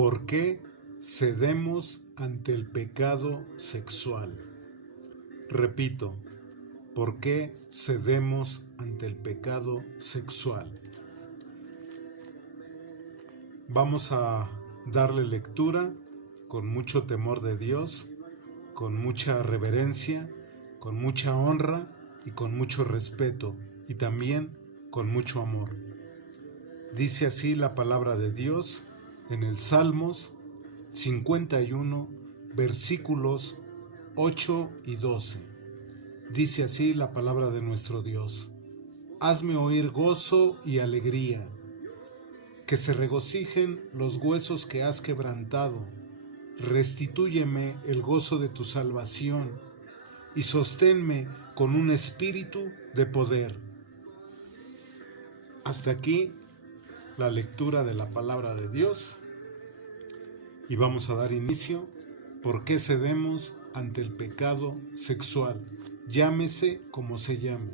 ¿Por qué cedemos ante el pecado sexual? Repito, ¿por qué cedemos ante el pecado sexual? Vamos a darle lectura con mucho temor de Dios, con mucha reverencia, con mucha honra y con mucho respeto, y también con mucho amor. Dice así la palabra de Dios en el Salmos 51, versículos 8 y 12. Dice así la palabra de nuestro Dios: Hazme oír gozo y alegría, que se regocijen los huesos que has quebrantado. Restitúyeme el gozo de tu salvación y sosténme con un espíritu de poder. Hasta aquí la lectura de la palabra de Dios, y vamos a dar inicio. ¿Por qué cedemos ante el pecado sexual? Llámese como se llame.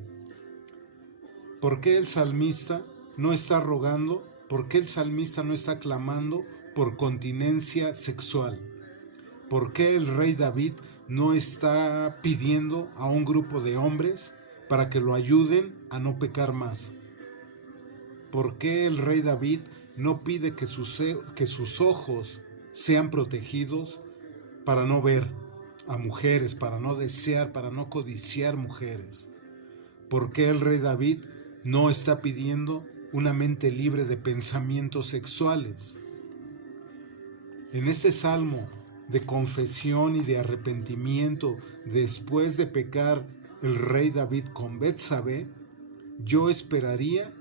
¿Por qué el salmista no está rogando? ¿Por qué el salmista no está clamando por continencia sexual? ¿Por qué el rey David no está pidiendo a un grupo de hombres para que lo ayuden a no pecar más? ¿Por qué el rey David no pide que sus ojos sean protegidos para no ver a mujeres, para no desear, para no codiciar mujeres? ¿Por qué el rey David no está pidiendo una mente libre de pensamientos sexuales? En este salmo de confesión y de arrepentimiento después de pecar el rey David con Betsabé, yo esperaría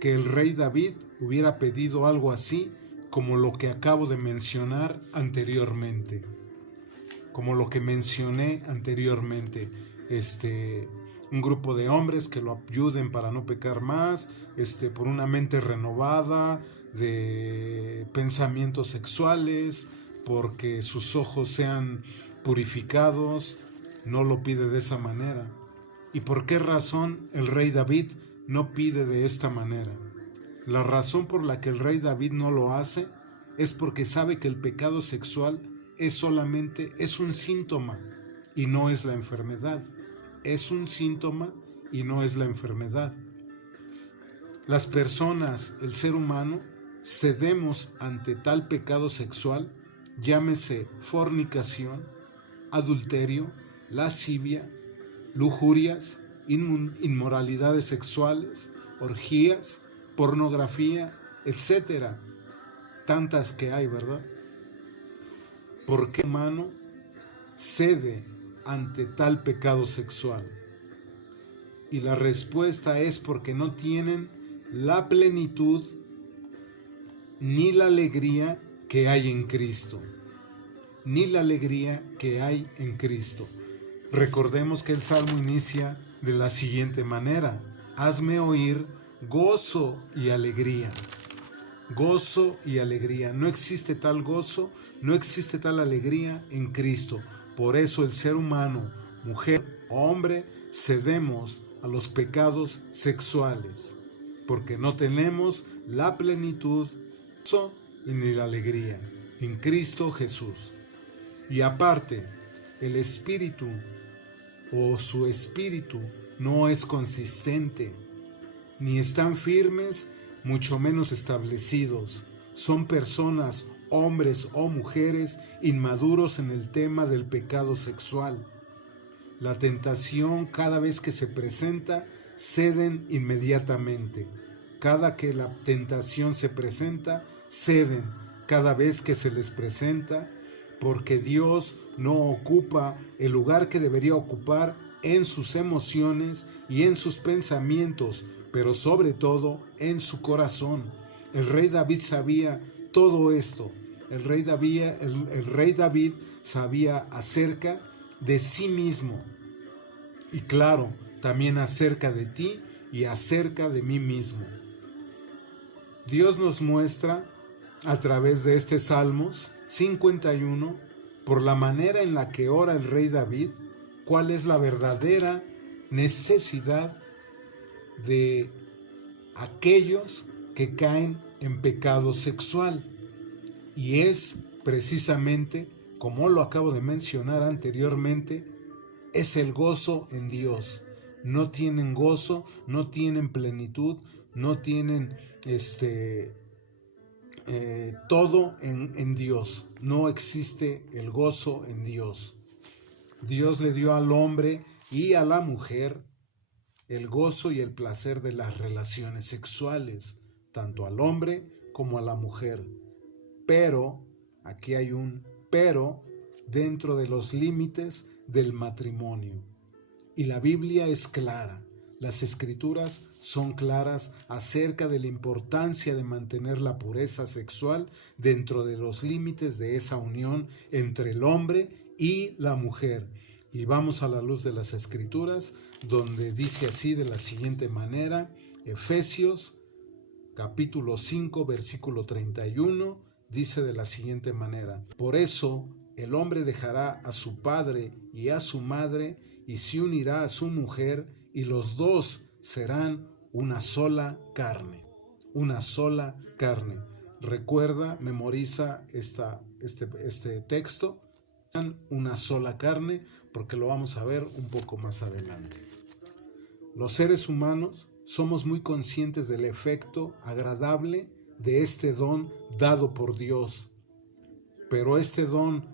que el rey David hubiera pedido algo así como lo que acabo de mencionar anteriormente, como lo que mencioné anteriormente, un grupo de hombres que lo ayuden para no pecar más, por una mente renovada de pensamientos sexuales, porque sus ojos sean purificados. No lo pide de esa manera. ¿Y por qué razón el rey David no pide de esta manera? La razón por la que el rey David no lo hace es porque sabe que el pecado sexual es un síntoma y no es la enfermedad. Es un síntoma y no es la enfermedad. Las personas, el ser humano, cedemos ante tal pecado sexual, llámese fornicación, adulterio, lascivia, lujurias, inmoralidades sexuales, orgías, pornografía, etcétera. Tantas que hay, ¿verdad? ¿Por qué el humano cede ante tal pecado sexual? Y la respuesta es porque no tienen la plenitud ni la alegría que hay en Cristo. Ni la alegría que hay en Cristo. Recordemos que el Salmo inicia de la siguiente manera: hazme oír gozo y alegría. Gozo y alegría. No existe tal gozo, no existe tal alegría en Cristo. Por eso el ser humano, mujer o hombre, cedemos a los pecados sexuales, porque no tenemos la plenitud ni la alegría en Cristo Jesús. Y aparte, el espíritu o su espíritu no es consistente, ni están firmes, mucho menos establecidos. Son personas, hombres o mujeres, inmaduros en el tema del pecado sexual. La tentación, cada vez que se presenta, ceden inmediatamente. Cada que la tentación se presenta, ceden cada vez que se les presenta, porque Dios no ocupa el lugar que debería ocupar en sus emociones y en sus pensamientos, pero sobre todo en su corazón. El rey David sabía todo esto. El rey David sabía acerca de sí mismo, y claro, también acerca de ti y acerca de mí mismo. Dios nos muestra a través de este Salmos 51, por la manera en la que ora el rey David, cuál es la verdadera necesidad de aquellos que caen en pecado sexual. Y es precisamente, como lo acabo de mencionar anteriormente, es el gozo en Dios. No tienen gozo, no tienen plenitud, no tienen todo en Dios. No existe el gozo en Dios. Dios le dio al hombre y a la mujer el gozo y el placer de las relaciones sexuales, tanto al hombre como a la mujer. Pero, aquí hay un pero, dentro de los límites del matrimonio. Y la Biblia es clara, las Escrituras son claras acerca de la importancia de mantener la pureza sexual dentro de los límites de esa unión entre el hombre y la mujer. Y vamos a la luz de las Escrituras, donde dice así de la siguiente manera, Efesios capítulo 5, versículo 31, dice de la siguiente manera: por eso el hombre dejará a su padre y a su madre y se unirá a su mujer, y los dos serán una sola carne. Una sola carne. Recuerda, memoriza este texto. Una sola carne, porque lo vamos a ver un poco más adelante. Los seres humanos somos muy conscientes del efecto agradable de este don dado por Dios. Pero este don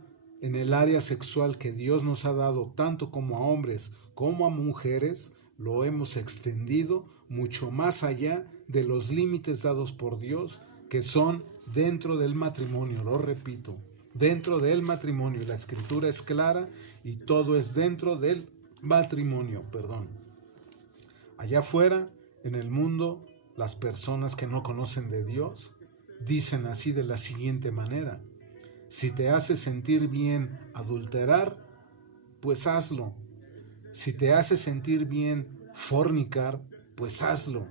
en el área sexual que Dios nos ha dado tanto como a hombres como a mujeres, lo hemos extendido mucho más allá de los límites dados por Dios, que son dentro del matrimonio. Lo repito, dentro del matrimonio. La Escritura es clara y todo es dentro del matrimonio, Allá afuera, en el mundo, las personas que no conocen de Dios dicen así de la siguiente manera: si te hace sentir bien adulterar, pues hazlo. Si te hace sentir bien fornicar, pues hazlo.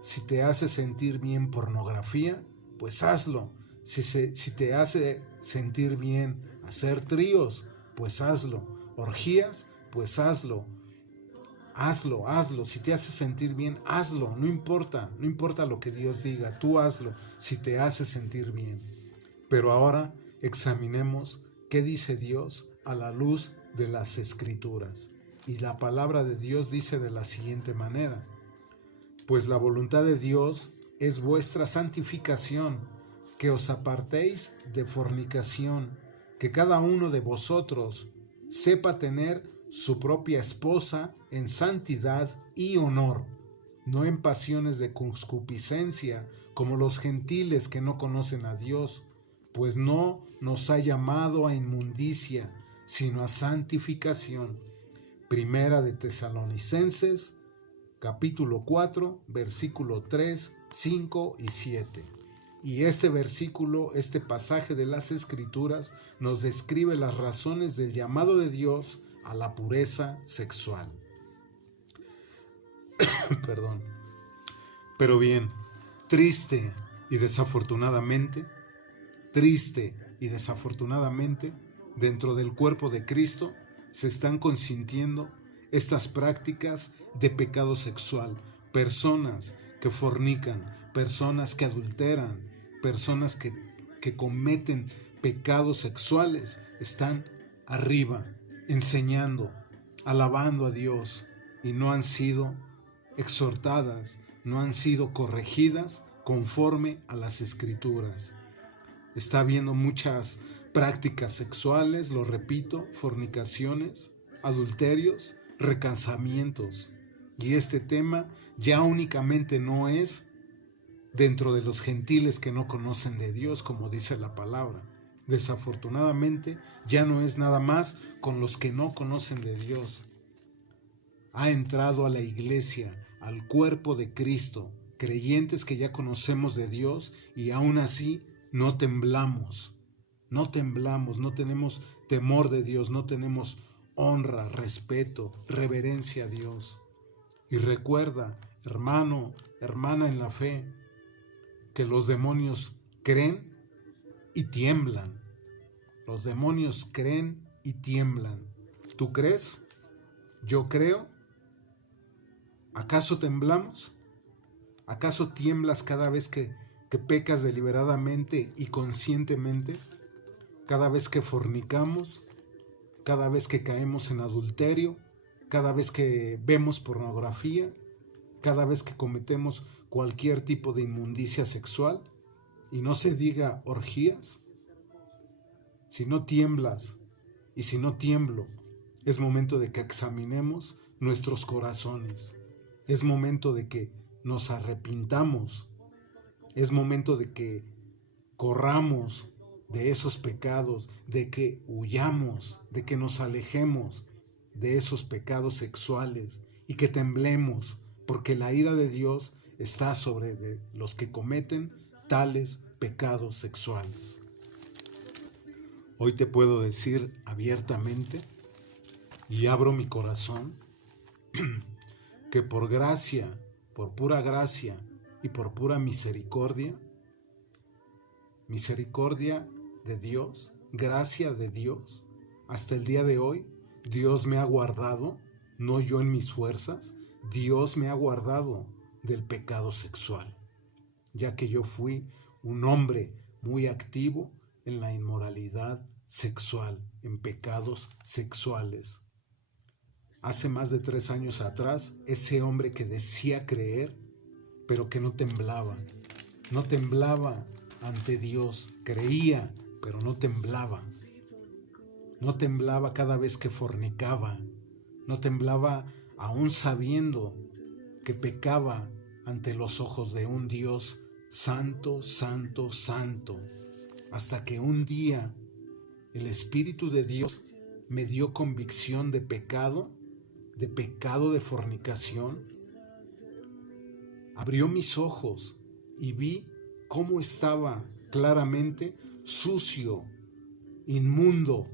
Si te hace sentir bien pornografía, pues hazlo. Si te hace sentir bien hacer tríos, pues hazlo. Orgías, pues hazlo. Hazlo. Si te hace sentir bien, hazlo. No importa lo que Dios diga, tú hazlo si te hace sentir bien. Pero ahora examinemos qué dice Dios a la luz de las Escrituras. Y la palabra de Dios dice de la siguiente manera: pues la voluntad de Dios es vuestra santificación, que os apartéis de fornicación, que cada uno de vosotros sepa tener su propia esposa en santidad y honor, no en pasiones de concupiscencia, como los gentiles que no conocen a Dios, pues no nos ha llamado a inmundicia, sino a santificación. Primera de Tesalonicenses, capítulo 4, versículo 3, 5 y 7. Y este versículo, este pasaje de las Escrituras, nos describe las razones del llamado de Dios a la pureza sexual. Pero bien, triste y desafortunadamente, dentro del cuerpo de Cristo se están consintiendo estas prácticas de pecado sexual. Personas que fornican, personas que adulteran, personas que cometen pecados sexuales, están arriba, enseñando, alabando a Dios, y no han sido exhortadas, no han sido corregidas conforme a las Escrituras. Está habiendo muchas prácticas sexuales, lo repito, fornicaciones, adulterios, recasamientos. Y este tema ya únicamente no es dentro de los gentiles que no conocen de Dios, como dice la palabra. Desafortunadamente ya no es nada más con los que no conocen de Dios. Ha entrado a la iglesia, al cuerpo de Cristo, creyentes que ya conocemos de Dios, y aún así no temblamos, no tenemos temor de Dios, no tenemos honra, respeto, reverencia a Dios. Y recuerda, hermano, hermana en la fe, que los demonios creen y tiemblan. Los demonios creen y tiemblan. ¿Tú crees? ¿Yo creo? ¿Acaso temblamos? ¿Acaso tiemblas cada vez que que pecas deliberadamente y conscientemente, cada vez que fornicamos, cada vez que caemos en adulterio, cada vez que vemos pornografía, cada vez que cometemos cualquier tipo de inmundicia sexual, y no se diga orgías? Si no tiemblas y si no tiemblo, es momento de que examinemos nuestros corazones. Es momento de que nos arrepintamos. Es momento de que corramos de esos pecados, de que huyamos, de que nos alejemos de esos pecados sexuales y que temblemos, porque la ira de Dios está sobre los que cometen tales pecados sexuales. Hoy te puedo decir abiertamente y abro mi corazón que por gracia, por pura gracia y por pura misericordia de Dios, gracia de Dios, hasta el día de hoy, Dios me ha guardado, no yo en mis fuerzas, Dios me ha guardado del pecado sexual, ya que yo fui un hombre muy activo en la inmoralidad sexual, en pecados sexuales. Hace más de 3 años atrás, ese hombre que decía creer, pero que no temblaba ante Dios, creía, pero no temblaba cada vez que fornicaba, no temblaba aún sabiendo que pecaba ante los ojos de un Dios santo, santo, santo, hasta que un día el Espíritu de Dios me dio convicción de pecado de fornicación, abrió mis ojos y vi cómo estaba claramente sucio, inmundo,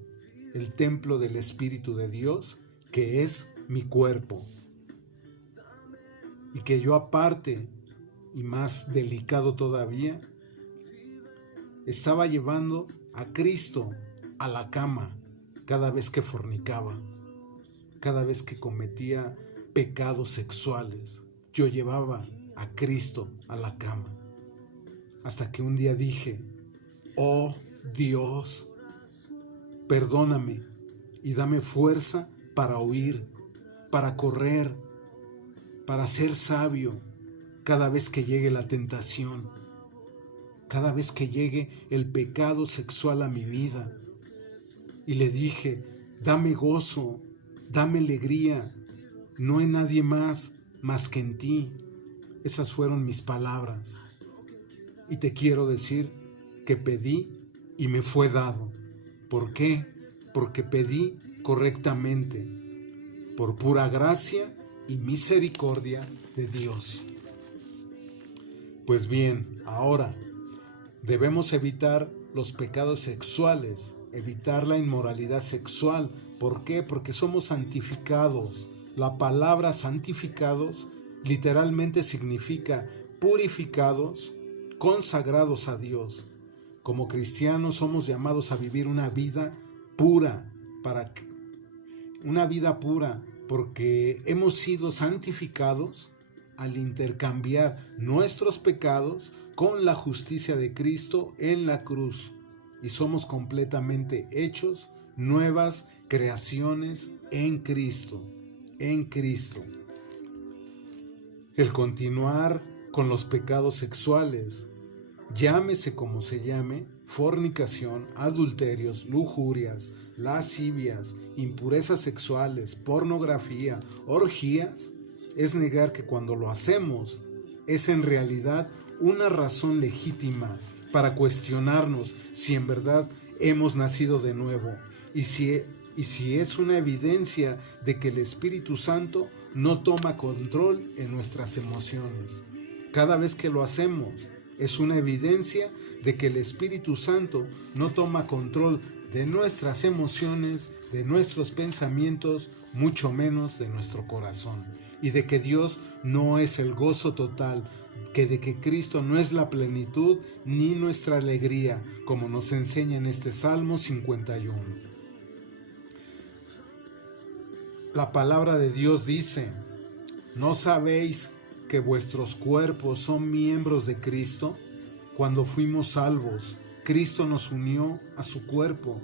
el templo del Espíritu de Dios, que es mi cuerpo, y que yo aparte, y más delicado todavía, estaba llevando a Cristo a la cama cada vez que fornicaba, cada vez que cometía pecados sexuales. Yo llevaba a Cristo a la cama, hasta que un día dije: oh Dios, perdóname y dame fuerza para huir, para correr, para ser sabio cada vez que llegue la tentación, cada vez que llegue el pecado sexual a mi vida. Y le dije: dame gozo, dame alegría, no hay nadie más que en ti. Esas fueron mis palabras. Y te quiero decir que pedí y me fue dado. ¿Por qué? Porque pedí correctamente, por pura gracia y misericordia de Dios. Pues bien, ahora debemos evitar los pecados sexuales, evitar la inmoralidad sexual. ¿Por qué? Porque somos santificados. La palabra santificados literalmente significa purificados, consagrados a Dios. Como cristianos somos llamados a vivir una vida pura, porque hemos sido santificados al intercambiar nuestros pecados con la justicia de Cristo en la cruz, y somos completamente hechos nuevas creaciones en Cristo. El continuar con los pecados sexuales, llámese como se llame, fornicación, adulterios, lujurias, lascivias, impurezas sexuales, pornografía, orgías, es negar que cuando lo hacemos es en realidad una razón legítima para cuestionarnos si en verdad hemos nacido de nuevo y si es una evidencia de que el Espíritu Santo no toma control en nuestras emociones. Cada vez que lo hacemos es una evidencia de que el Espíritu Santo no toma control de nuestras emociones, de nuestros pensamientos, mucho menos de nuestro corazón, y de que Dios no es el gozo total, de que Cristo no es la plenitud ni nuestra alegría, como nos enseña en este Salmo 51. La palabra de Dios dice: ¿no sabéis que vuestros cuerpos son miembros de Cristo? Cuando fuimos salvos, Cristo nos unió a su cuerpo.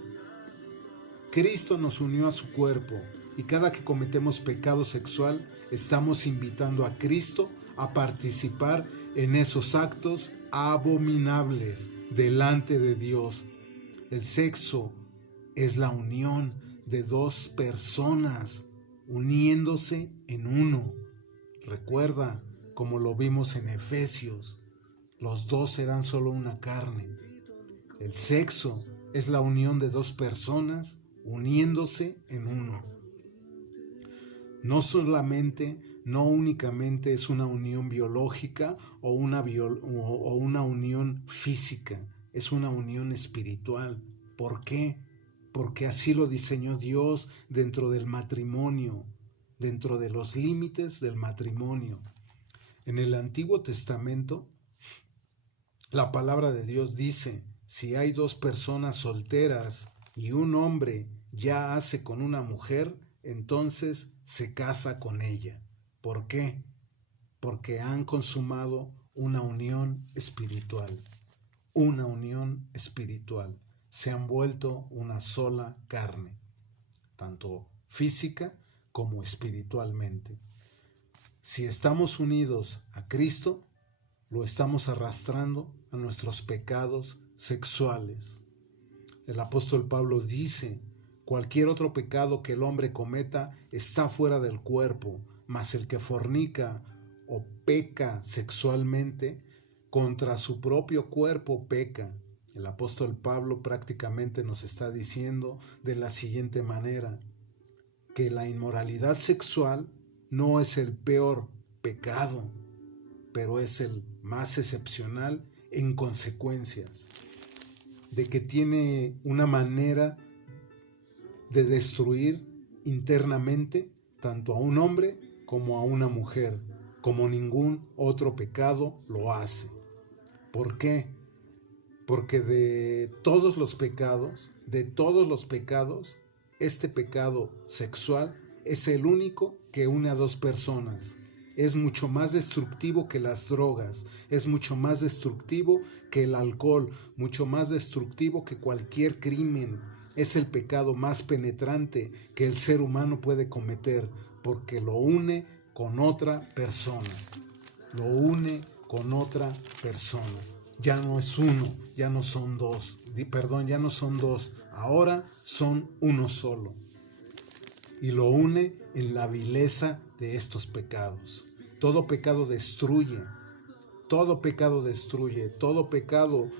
Cristo nos unió a su cuerpo. Y cada que cometemos pecado sexual, estamos invitando a Cristo a participar en esos actos abominables delante de Dios. El sexo es la unión de dos personas uniéndose en uno. Recuerda, como lo vimos en Efesios, los dos serán solo una carne. El sexo es la unión de dos personas uniéndose en uno. No únicamente es una unión biológica o una unión física, es una unión espiritual. ¿Por qué? Porque así lo diseñó Dios dentro del matrimonio, dentro de los límites del matrimonio. En el Antiguo Testamento, la palabra de Dios dice: si hay dos personas solteras y un hombre ya hace con una mujer, entonces se casa con ella. ¿Por qué? Porque han consumado una unión espiritual. Una unión espiritual. Se han vuelto una sola carne, tanto física como espiritualmente. Si estamos unidos a Cristo, lo estamos arrastrando a nuestros pecados sexuales. El apóstol Pablo dice: cualquier otro pecado que el hombre cometa está fuera del cuerpo, mas el que fornica o peca sexualmente contra su propio cuerpo peca. El apóstol Pablo prácticamente nos está diciendo de la siguiente manera: que la inmoralidad sexual no es el peor pecado, pero es el más excepcional en consecuencias, de que tiene una manera de destruir internamente tanto a un hombre como a una mujer, como ningún otro pecado lo hace. ¿Por qué? Porque de todos los pecados, este pecado sexual es el único que une a dos personas. Es mucho más destructivo que las drogas, es mucho más destructivo que el alcohol, mucho más destructivo que cualquier crimen. Es el pecado más penetrante que el ser humano puede cometer, porque lo une con otra persona. Lo une con otra persona. Ya no es uno, ya no son dos. Ya no son dos, ahora son uno solo. Y lo une en la vileza de estos pecados. Todo pecado destruye, todo pecado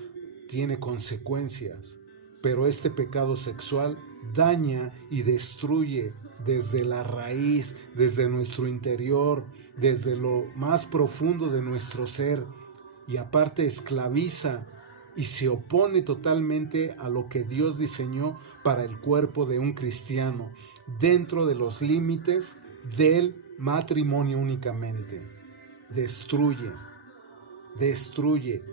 tiene consecuencias, pero este pecado sexual daña y destruye desde la raíz, desde nuestro interior, desde lo más profundo de nuestro ser, y aparte esclaviza y se opone totalmente a lo que Dios diseñó para el cuerpo de un cristiano, dentro de los límites del matrimonio únicamente. Destruye,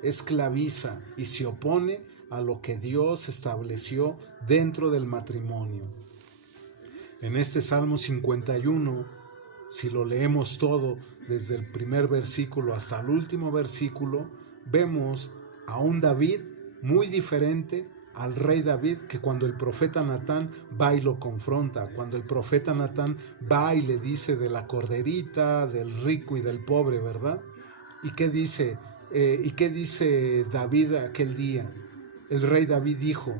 esclaviza y se opone a lo que Dios estableció dentro del matrimonio. En este Salmo 51, si lo leemos todo, desde el primer versículo hasta el último versículo, vemos a un David muy diferente al rey David, que cuando el profeta Natán va y lo confronta, cuando el profeta Natán va y le dice de la corderita, del rico y del pobre, ¿verdad? ¿Y qué dice David aquel día? El rey David dijo,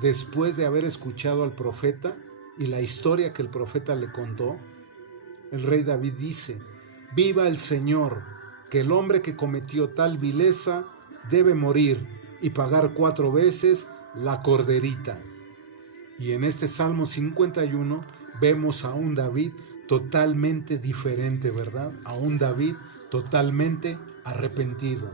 después de haber escuchado al profeta y la historia que el profeta le contó, el rey David dice: viva el Señor, que el hombre que cometió tal vileza debe morir y pagar 4 veces la corderita. Y en este Salmo 51 vemos a un David totalmente diferente, ¿verdad? A un David totalmente arrepentido,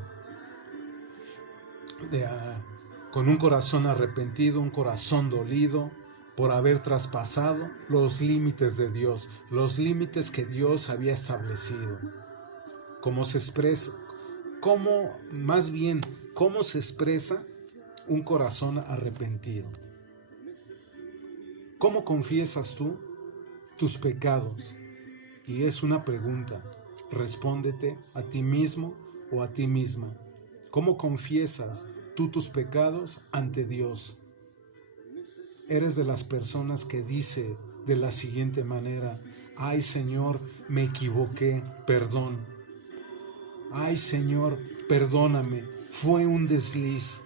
con un corazón arrepentido, un corazón dolido por haber traspasado los límites de Dios, los límites que Dios había establecido. ¿Cómo se expresa un corazón arrepentido? ¿Cómo confiesas tú tus pecados? Y es una pregunta. Respóndete a ti mismo o a ti misma. ¿Cómo confiesas tú tus pecados ante Dios? Eres de las personas que dice de la siguiente manera: ay Señor, me equivoqué, perdón. Ay Señor, perdóname, fue un desliz.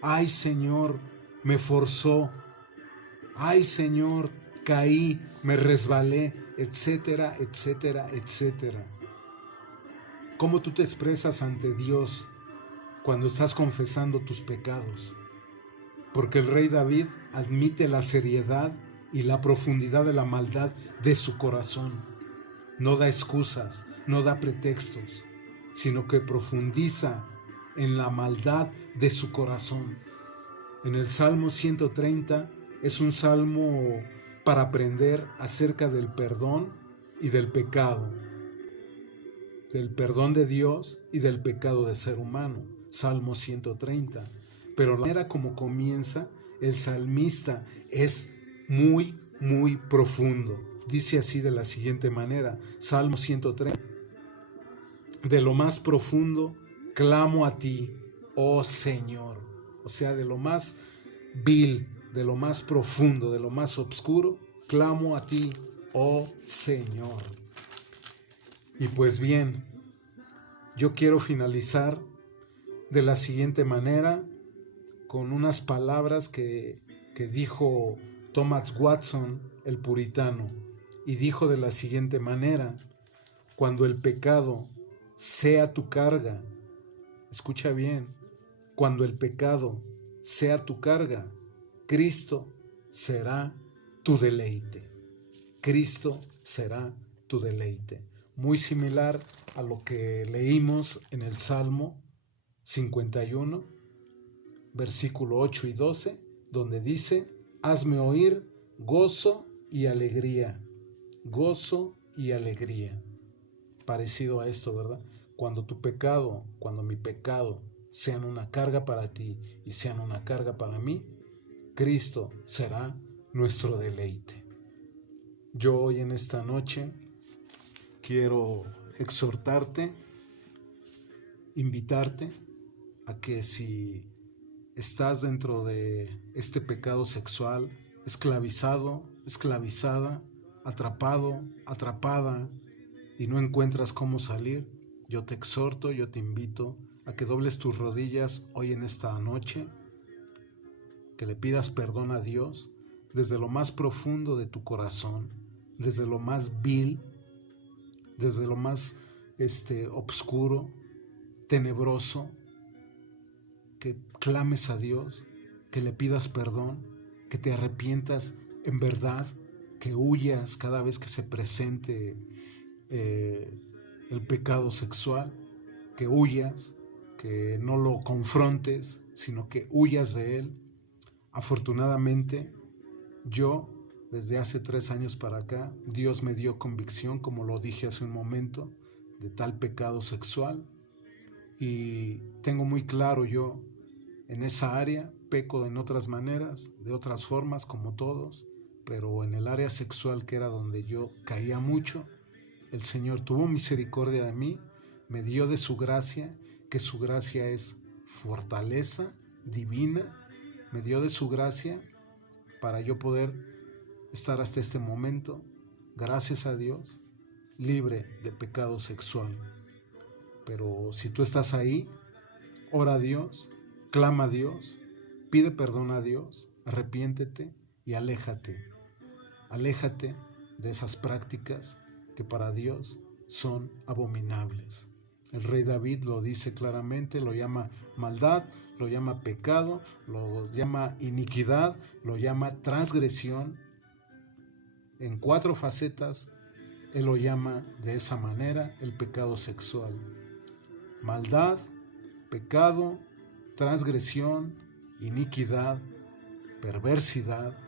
Ay Señor, me forzó. Ay Señor, caí, me resbalé, etcétera, etcétera, etcétera. ¿Cómo tú te expresas ante Dios cuando estás confesando tus pecados? Porque el rey David admite la seriedad y la profundidad de la maldad de su corazón. No da excusas, no da pretextos, sino que profundiza en la maldad de su corazón. En el Salmo 130 es un salmo para aprender acerca del perdón y del pecado, del perdón de Dios y del pecado de ser humano. Salmo 130. Pero la manera como comienza el salmista es muy, muy profundo. Dice así de la siguiente manera, Salmo 130. De lo más profundo clamo a ti, oh Señor. O sea, de lo más vil, de lo más profundo, de lo más oscuro, clamo a ti, oh Señor. Y pues bien, yo quiero finalizar de la siguiente manera con unas palabras que dijo Thomas Watson, el puritano, y dijo de la siguiente manera: cuando el pecado sea tu carga, escucha bien, cuando el pecado sea tu carga, Cristo será tu deleite. Cristo será tu deleite. Muy similar a lo que leímos en el Salmo 51, versículo 8 y 12, donde dice: hazme oír gozo y alegría. Gozo y alegría. Parecido a esto, ¿verdad? Cuando mi pecado sean una carga para ti y sean una carga para mí, Cristo será nuestro deleite. Yo hoy en esta noche quiero exhortarte, invitarte a que si estás dentro de este pecado sexual, esclavizado, esclavizada, atrapado, atrapada, y no encuentras cómo salir, yo te exhorto, yo te invito a que dobles tus rodillas hoy en esta noche, que le pidas perdón a Dios desde lo más profundo de tu corazón, desde lo más vil, desde lo más obscuro, tenebroso, que clames a Dios, que le pidas perdón, que te arrepientas en verdad, que huyas cada vez que se presente el pecado sexual, que huyas, que no lo confrontes, sino que huyas de él. Afortunadamente, yo desde hace 3 años para acá, Dios me dio convicción, como lo dije hace un momento, de tal pecado sexual, y tengo muy claro yo en esa área. Peco en otras maneras, de otras formas, como todos, pero en el área sexual, que era donde yo caía mucho, el Señor tuvo misericordia de mí, me dio de su gracia, que su gracia es fortaleza divina, me dio de su gracia para yo poder estar hasta este momento, gracias a Dios, libre de pecado sexual. Pero si tú estás ahí, ora a Dios, clama a Dios, pide perdón a Dios, arrepiéntete y aléjate. Aléjate de esas prácticas que para Dios son abominables. El rey David lo dice claramente, lo llama maldad, lo llama pecado, lo llama iniquidad, lo llama transgresión. En 4 facetas, él lo llama de esa manera el pecado sexual. Maldad, pecado, transgresión, iniquidad, perversidad.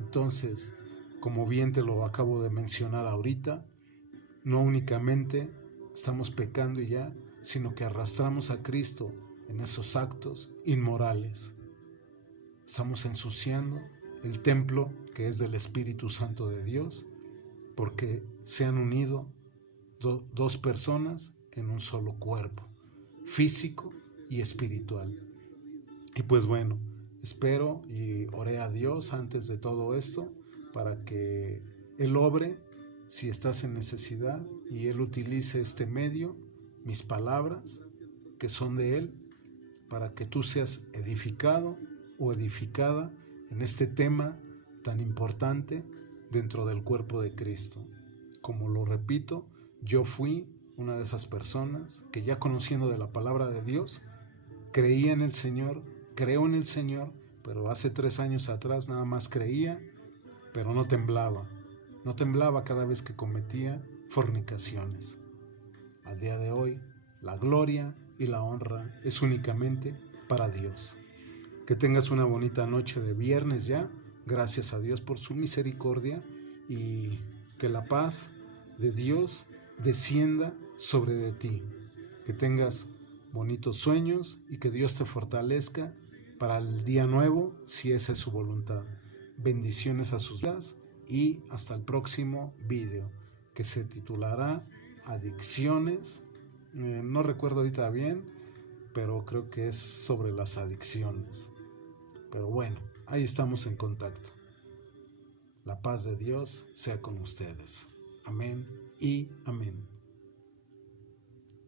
Entonces, como bien te lo acabo de mencionar ahorita, no únicamente estamos pecando y ya, sino que arrastramos a Cristo en esos actos inmorales. Estamos ensuciando el templo que es del Espíritu Santo de Dios, porque se han unido 2 personas en un solo cuerpo. físico y espiritual. Y pues bueno, espero y oré a Dios antes de todo esto para que Él obre si estás en necesidad y Él utilice este medio, mis palabras, que son de Él, para que tú seas edificado o edificada en este tema tan importante dentro del cuerpo de Cristo. Como lo repito, yo fui una de esas personas que ya conociendo de la palabra de Dios, creía en el Señor, creo en el Señor, pero hace 3 años atrás nada más creía, pero no temblaba. No temblaba cada vez que cometía fornicaciones. Al día de hoy, la gloria y la honra es únicamente para Dios. Que tengas una bonita noche de viernes ya. Gracias a Dios por su misericordia y que la paz de Dios descienda sobre de ti. Que tengas bonitos sueños y que Dios te fortalezca para el día nuevo si esa es su voluntad. Bendiciones a sus vidas y hasta el próximo video que se titulará Adicciones. No recuerdo ahorita bien, pero creo que es sobre las adicciones. Pero bueno, ahí estamos en contacto. La paz de Dios sea con ustedes. Amén y amén.